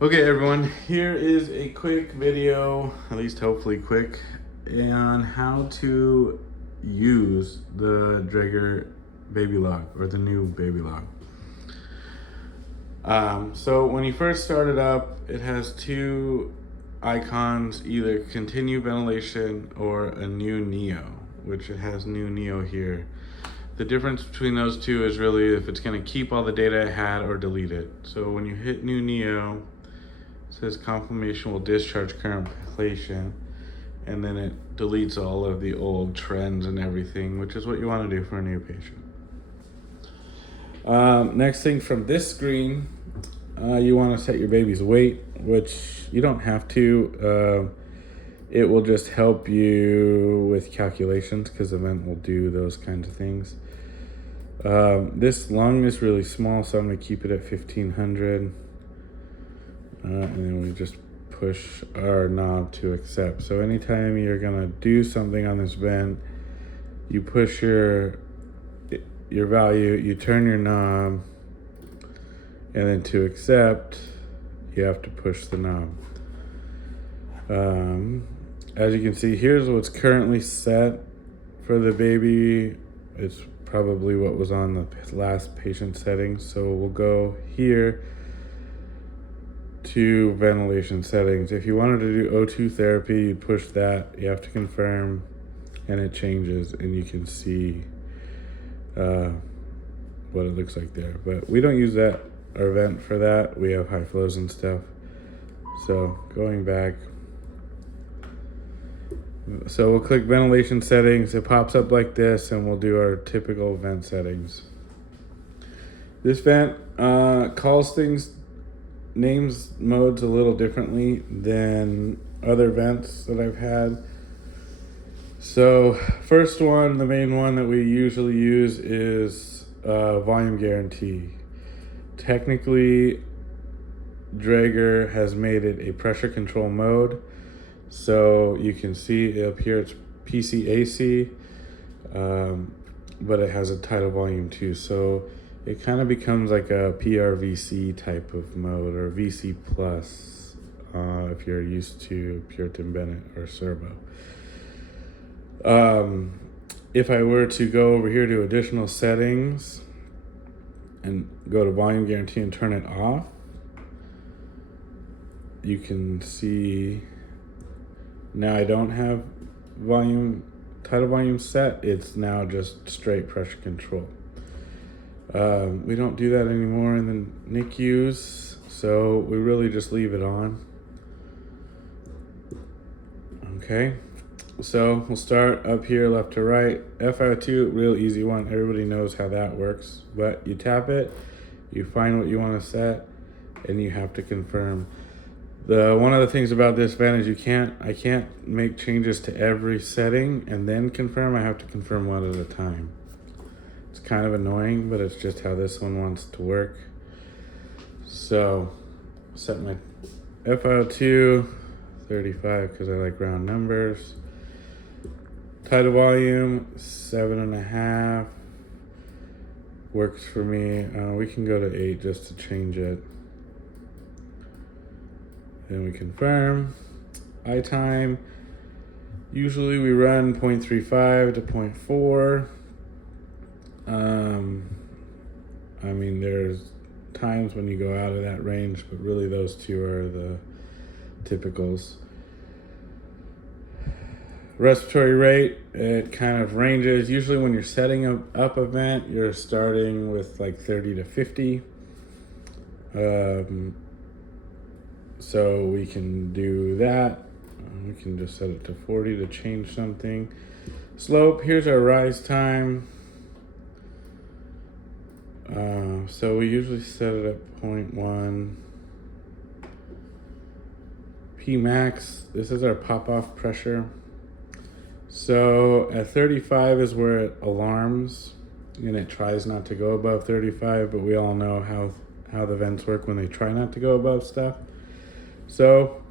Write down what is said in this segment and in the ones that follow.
Okay everyone, here is a quick video, at least hopefully quick, on how to use the Draeger baby lock, or the new baby lock. So when you first start it up, it has two icons, either continue ventilation or a new Neo, which it has new Neo here. The difference between those two is really if it's going to keep all the data it had or delete it. So when you hit new Neo, it says confirmation will discharge current ventilation, and then it deletes all of the old trends and everything, which is what you want to do for a new patient. Next thing from this screen, you want to set your baby's weight, which you don't have to. It will just help you with calculations because the vent will do those kinds of things. This lung is really small, so I'm going to keep it at 1500. And then we just push our knob to accept. So anytime you're going to do something on this vent, you push your value, you turn your knob, and then to accept, you have to push the knob. As you can see, here's what's currently set for the baby. It's probably what was on the last patient settings. So we'll go here to ventilation settings. If you wanted to do O2 therapy, you push that, you have to confirm, and it changes, and you can see what it looks like there. But we don't use that, our vent, for that. We have high flows and stuff. So going back, so we'll click ventilation settings. It pops up like this, and we'll do our typical vent settings. This vent calls things, names modes a little differently than other vents that I've had. So first one, the main one that we usually use is volume guarantee. Technically, Draeger has made it a pressure control mode. So you can see up here it's PCAC, but it has a tidal volume too. So it kind of becomes like a PRVC type of mode, or VC plus, if you're used to Puritan Bennett or Servo. If I were to go over here to additional settings and go to volume guarantee and turn it off, you can see now I don't have tidal volume set. It's now just straight pressure control. We don't do that anymore in the NICUs, so we really just leave it on. Okay, so we'll start up here left to right. FiO2, real easy one. Everybody knows how that works, but you tap it, you find what you want to set, and you have to confirm. One of the things about this vent is I can't make changes to every setting and then confirm. I have to confirm one at a time. It's kind of annoying, but it's just how this one wants to work. So set my FiO2 35 because I like round numbers. Tidal volume 7.5 works for me. We can go to 8 just to change it. Then we confirm. I time, usually we run 0.35 to 0.4. I mean, there's times when you go out of that range, but really those two are the typicals. Respiratory rate, it kind of ranges. Usually when you're setting up a vent, you're starting with like 30 to 50. So we can do that. We can just set it to 40 to change something. Slope, here's our rise time. So we usually set it at 0.1. P max, this is our pop-off pressure. So at 35 is where it alarms, and it tries not to go above 35, but we all know how the vents work when they try not to go above stuff. So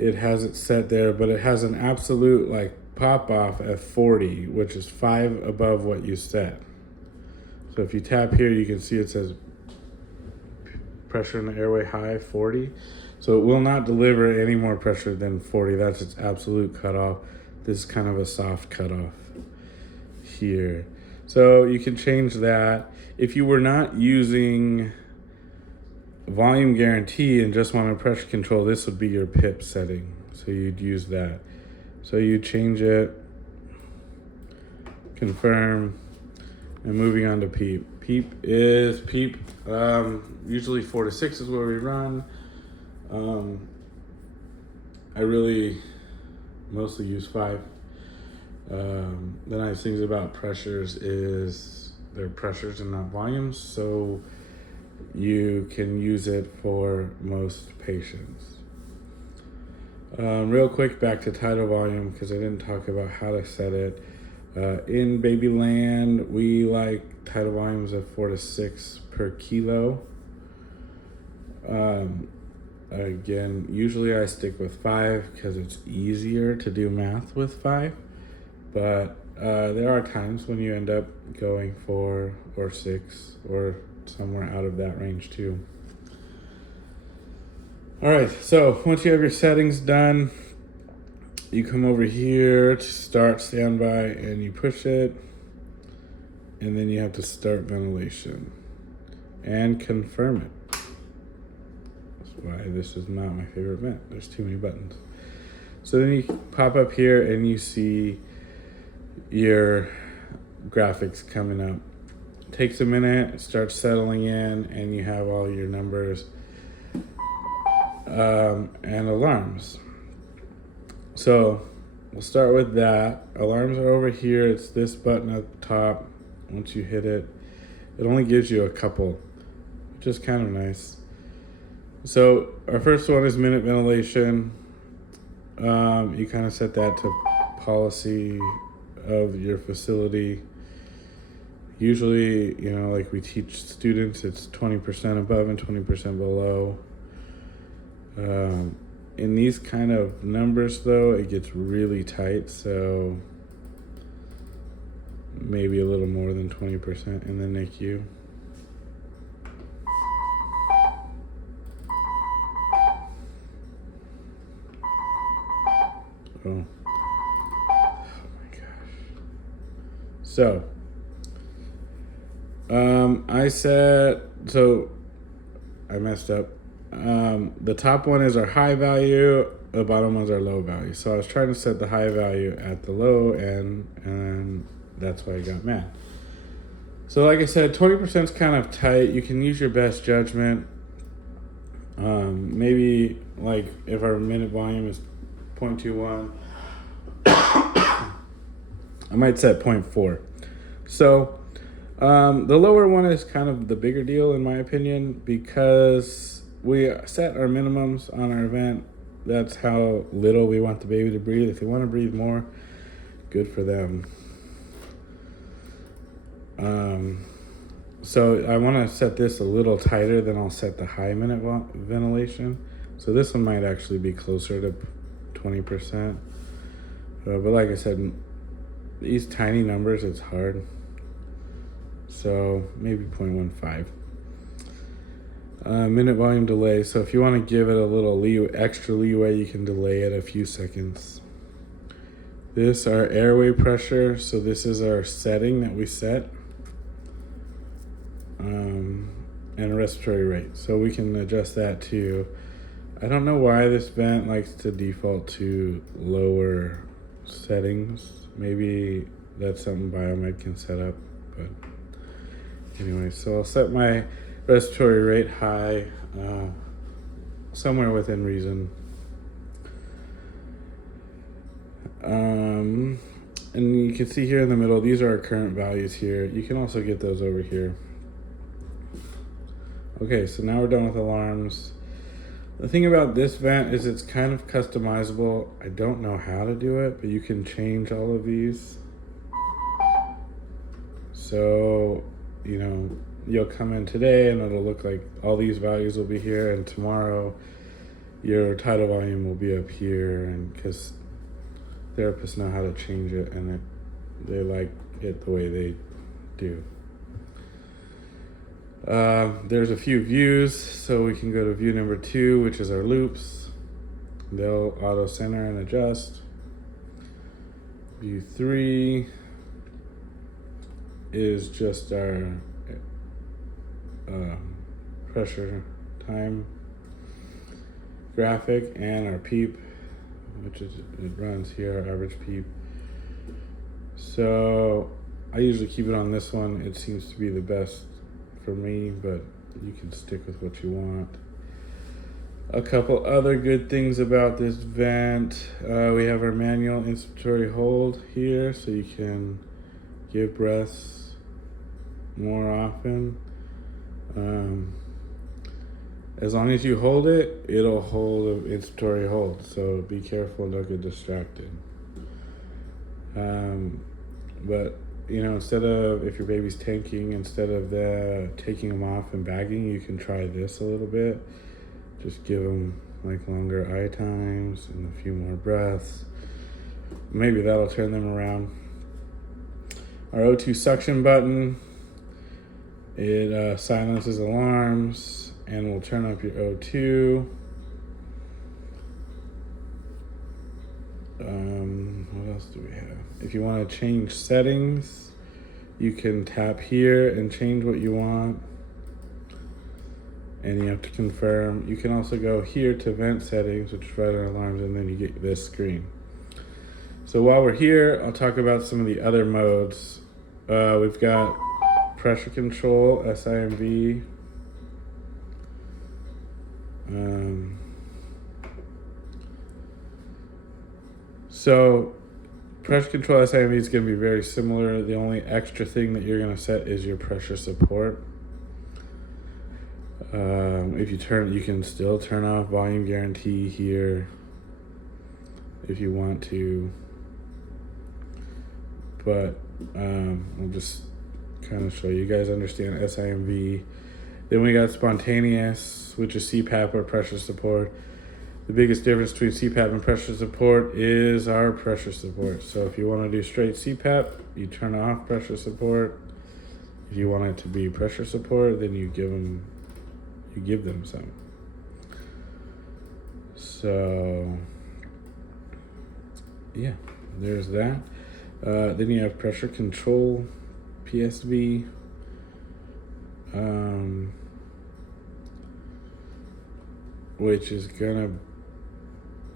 it has it set there, but it has an absolute like pop off at 40, which is 5 above what you set. So if you tap here, you can see it says pressure in the airway high, 40. So it will not deliver any more pressure than 40. That's its absolute cutoff. This is kind of a soft cutoff here. So you can change that. If you were not using volume guarantee and just wanted pressure control, this would be your PIP setting. So you'd use that. So you change it, confirm, and moving on to PEEP. PEEP. Usually 4 to 6 is where we run. I really mostly use 5. The nice things about pressures is they're pressures and not volumes, so you can use it for most patients. Real quick, back to tidal volume, because I didn't talk about how to set it. In Babyland, we like tidal volumes of 4 to 6 per kilo. Again, usually I stick with 5 because it's easier to do math with 5. But there are times when you end up going 4 or 6 or somewhere out of that range too. All right, so once you have your settings done, you come over here to start standby and you push it, and then you have to start ventilation and confirm it. That's why this is not my favorite vent. There's too many buttons. So then you pop up here and you see your graphics coming up. It takes a minute, it starts settling in, and you have all your numbers and alarms. So we'll start with that. Alarms are over here. It's this button at the top. Once you hit it, it only gives you a couple, which is kind of nice. So our first one is minute ventilation. You kind of set that to policy of your facility. Usually, like we teach students, it's 20% above and 20% below. In these kind of numbers, though, it gets really tight, so maybe a little more than 20% in the NICU. Oh my gosh. So, I messed up. The top one is our high value, the bottom one's our low value. So I was trying to set the high value at the low end, and that's why I got mad. So like I said, 20% is kind of tight. You can use your best judgment. Maybe like if our minute volume is 0.21, I might set 0.4. So the lower one is kind of the bigger deal in my opinion, because we set our minimums on our event. That's how little we want the baby to breathe. If they want to breathe more, good for them. So I want to set this a little tighter than I'll set the high minute ventilation. So this one might actually be closer to 20%. But like I said, these tiny numbers, it's hard. So maybe 0.15. Minute volume delay. So if you want to give it a little extra leeway, you can delay it a few seconds. This our airway pressure. So this is our setting that we set. And respiratory rate. So we can adjust that too. I don't know why this vent likes to default to lower settings. Maybe that's something Biomed can set up. But anyway, so I'll set my respiratory rate high, somewhere within reason. And you can see here in the middle, these are our current values here. You can also get those over here. Okay, so now we're done with alarms. The thing about this vent is it's kind of customizable. I don't know how to do it, but you can change all of these. So, you'll come in today and it'll look like all these values will be here, and tomorrow your tidal volume will be up here, and because therapists know how to change it, and they like it the way they do. There's a few views, so we can go to view number 2, which is our loops. They'll auto center and adjust. View 3 is just our pressure time graphic, and our peep, which is, it runs here, our average peep. So I usually keep it on this one. It seems to be the best for me, but you can stick with what you want. A couple other good things about this vent. We have our manual inspiratory hold here, so you can give breaths more often. As long as you hold it, it'll hold an inspiratory hold, so be careful, don't get distracted. But you know, instead of, if your baby's tanking, instead of taking them off and bagging, you can try this a little bit. Just give them like longer eye times and a few more breaths. Maybe that'll turn them around. Our O2 suction button, it silences alarms and will turn up your O2. What else do we have? If you want to change settings, you can tap here and change what you want. And you have to confirm. You can also go here to vent settings, which is right on alarms, and then you get this screen. So while we're here, I'll talk about some of the other modes. We've got pressure control, SIMV. So pressure control SIMV is going to be very similar. The only extra thing that you're going to set is your pressure support. If you turn, you can still turn off volume guarantee here if you want to, but I'll just kind of show you guys understand SIMV. Then we got spontaneous, which is CPAP or pressure support. The biggest difference between CPAP and pressure support is our pressure support. So if you want to do straight CPAP, you turn off pressure support. If you want it to be pressure support, then you give them some. So yeah, there's that. Then you have pressure control, PSV. Which is gonna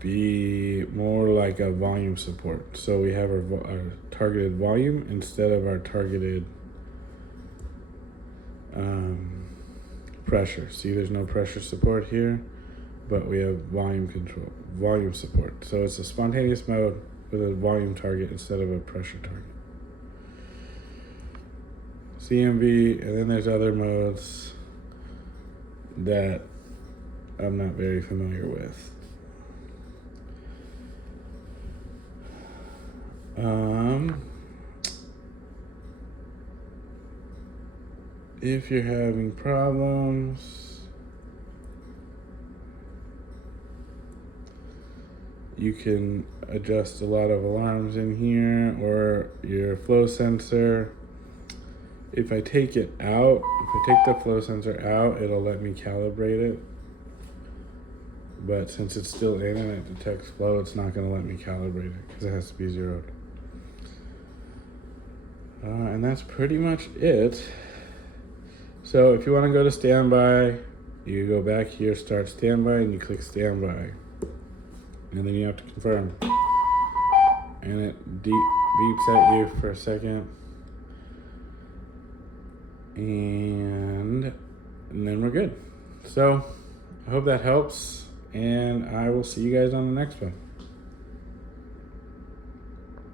be more like a volume support. So we have our targeted volume instead of our targeted pressure. See, there's no pressure support here, but we have volume control, volume support. So it's a spontaneous mode with a volume target instead of a pressure target. CMV, and then there's other modes that I'm not very familiar with. If you're having problems, you can adjust a lot of alarms in here, or your flow sensor. If I take it out, if I take the flow sensor out, it'll let me calibrate it. But since it's still in and it detects flow, it's not going to let me calibrate it because it has to be zeroed. And that's pretty much it. So if you want to go to standby, you go back here, start standby, and you click standby. And then you have to confirm. And it beeps at you for a second. And then we're good. So I hope that helps. And I will see you guys on the next one.